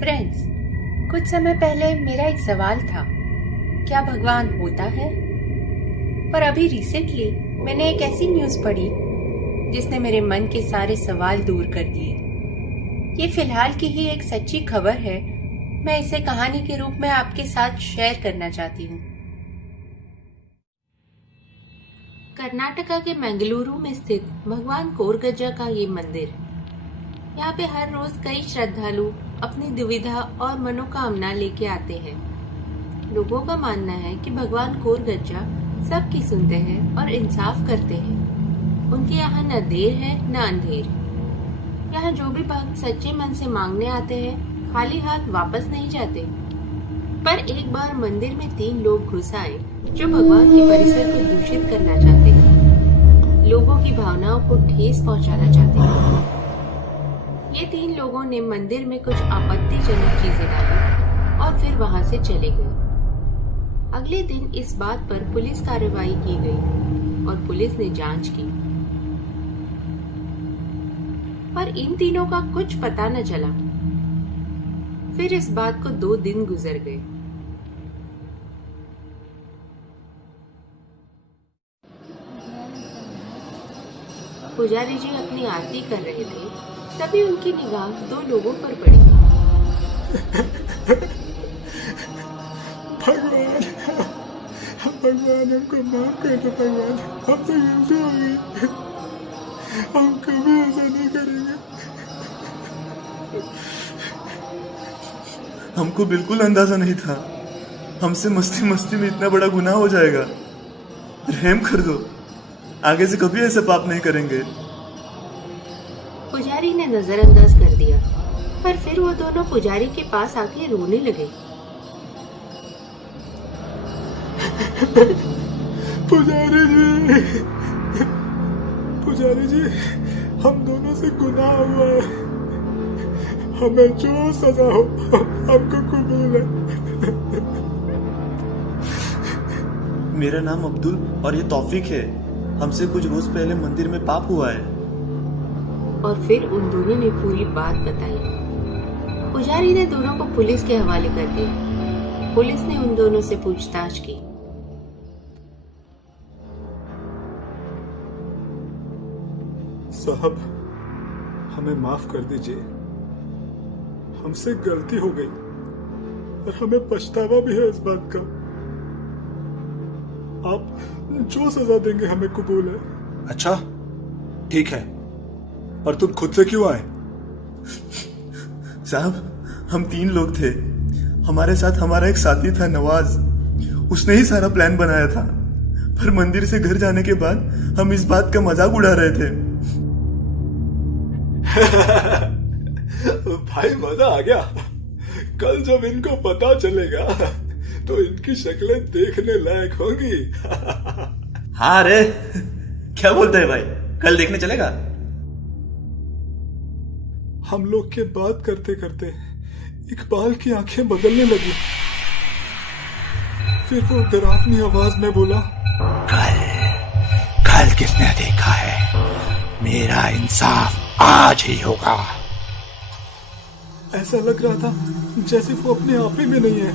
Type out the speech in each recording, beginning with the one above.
Friends, कुछ समय पहले मेरा एक सवाल था, क्या भगवान होता है? पर अभी रिसेंटली मैंने एक ऐसी न्यूज़ पढ़ी जिसने मेरे मन के सारे सवाल दूर कर दिए। ये फिलहाल की ही एक सच्ची खबर है। मैं इसे कहानी के रूप में आपके साथ शेयर करना चाहती हूँ। कर्नाटका के मंगलुरु में स्थित भगवान कोरगज्जा का ये मंदिर, यहाँ पे हर रोज कई श्रद्धालु अपनी दुविधा और मनोकामना लेके आते हैं। लोगों का मानना है कि भगवान कोरगज्जा सबकी सुनते हैं और इंसाफ करते हैं। उनके यहाँ न देर है न अंधेर। यहाँ जो भी भक्त सच्चे मन से मांगने आते हैं, खाली हाथ वापस नहीं जाते। पर एक बार मंदिर में 3 लोग घुस आए जो भगवान के परिसर को दूषित करना चाहते हैं, लोगों की भावनाओं को ठेस पहुंचाना चाहते हैं। ये 3 लोगों ने मंदिर में कुछ आपत्तिजनक चीजें डाली और फिर वहां से चले गए। अगले दिन इस बात पर पुलिस कार्रवाई की गई और पुलिस ने जांच की, पर इन तीनों का कुछ पता न चला। फिर इस बात को 2 दिन गुजर गए। पुजारी जी अपनी आरती कर रहे थे, तभी उनकी निगाह 2 लोगों पर पड़ी। भगवान, भगवान हमको माफ कर दो। भगवान, हमसे गलती हो गई, हम कभी ऐसा नहीं करेंगे। हमको बिल्कुल अंदाजा नहीं था हमसे मस्ती मस्ती में इतना बड़ा गुनाह हो जाएगा। रहम कर दो, आगे से कभी ऐसा पाप नहीं करेंगे। पुजारी ने नजरअंदाज कर दिया, पर फिर वो दोनों पुजारी के पास आके रोने लगे। पुजारी जी, हम दोनों से गुनाह हुआ है। हमें जो सजा हो हमको कबूल है। मेरा नाम अब्दुल और ये तौफीक है। हमसे कुछ रोज पहले मंदिर में पाप हुआ है। और फिर उन दोनों ने पूरी बात बताई। पुजारी ने दोनों को पुलिस के हवाले कर दिया। पुलिस ने उन दोनों से पूछताछ की। साहब, हमें माफ कर दीजिए, हमसे गलती हो गई और हमें पछतावा भी है इस बात का। आप जो सजा देंगे हमें कबूल है। अच्छा, ठीक है, और तुम खुद से क्यों आए? साहब, हम 3 लोग थे। हमारे साथ हमारा एक साथी था नवाज। उसने ही सारा प्लान बनाया था। पर मंदिर से घर जाने के बाद हम इस बात का मजाक उड़ा रहे थे। भाई, मजा आ गया। कल जब इनको पता चलेगा तो इनकी शक्लें देखने लायक होंगी। हाँ रे, क्या बोलते हैं भाई, कल देखने चलेगा? हम लोग के बात करते करते इकबाल की आंखें बदलने लगी। फिर वो डरावनी आवाज में बोला, कल किसने देखा है? मेरा इंसाफ आज ही होगा। ऐसा लग रहा था जैसे वो अपने आप ही में नहीं है।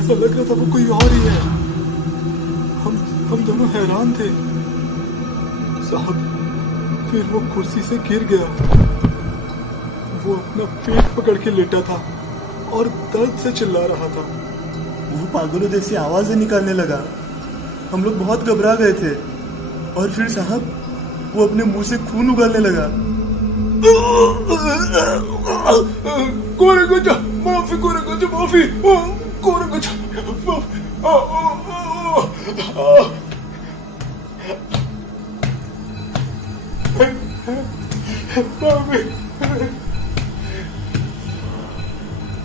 ऐसा लग रहा था वो कोई और ही है। हम दोनों हैरान थे। साहब, फिर वो कुर्सी से गिर गया। वो अपना पेट पकड़ के लेटा था और दर्द से चिल्ला रहा था। वो पागलों जैसी आवाजें निकालने लगा। हम लोग बहुत घबरा गए थे। और फिर साहब, वो अपने मुंह से खून उगलने लगा। कोरगज्जा माफी, कोरगज्जा माफी, कोरगज्जा माफी।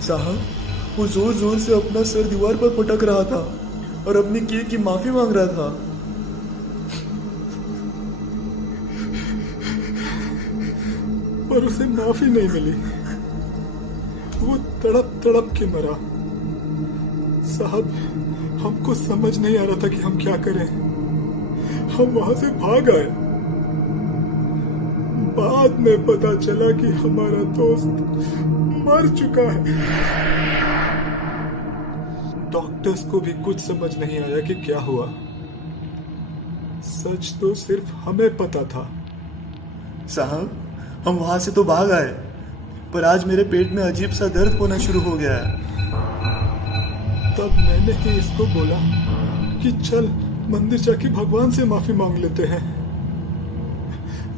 साहब, वो जोर जोर से अपना सर दीवार पर पटक रहा था और अपनी किए की माफी मांग रहा था। पर उसे माफी नहीं मिली। वो तड़प तड़प के मरा। साहब, हमको समझ नहीं आ रहा था कि हम क्या करें। हम वहां से भाग आए। बाद में पता चला कि हमारा दोस्त मर चुका है। डॉक्टर्स को भी कुछ समझ नहीं आया कि क्या हुआ। सच तो सिर्फ हमें पता था। साहब, हम वहां से तो भाग आए, पर आज मेरे पेट में अजीब सा दर्द होना शुरू हो गया है। तब मैंने ही इसको बोला कि चल मंदिर जाके भगवान से माफी मांग लेते हैं।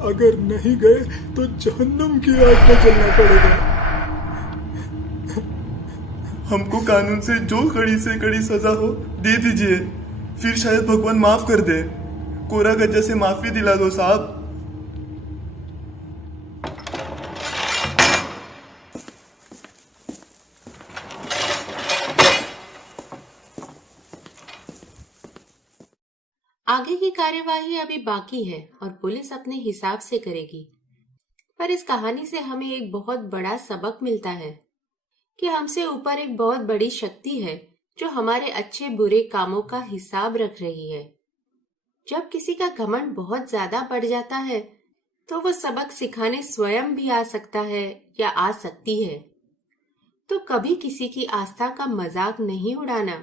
अगर नहीं गए तो जहन्नुम की आग में जलना पड़ेगा। हमको कानून से जो कड़ी से कड़ी सजा हो दे दीजिए, फिर शायद भगवान माफ कर दे। कोरा गज्जा से माफी दिला दो साहब। आगे की कार्यवाही अभी बाकी है और पुलिस अपने हिसाब से करेगी। पर इस कहानी से हमें एक बहुत बड़ा सबक मिलता है कि हमसे ऊपर एक बहुत बड़ी शक्ति है जो हमारे अच्छे बुरे कामों का हिसाब रख रही है। जब किसी का घमंड बहुत ज्यादा बढ़ जाता है तो वो सबक सिखाने स्वयं भी आ सकता है या आ सकती है। तो कभी किसी की आस्था का मजाक नहीं उड़ाना।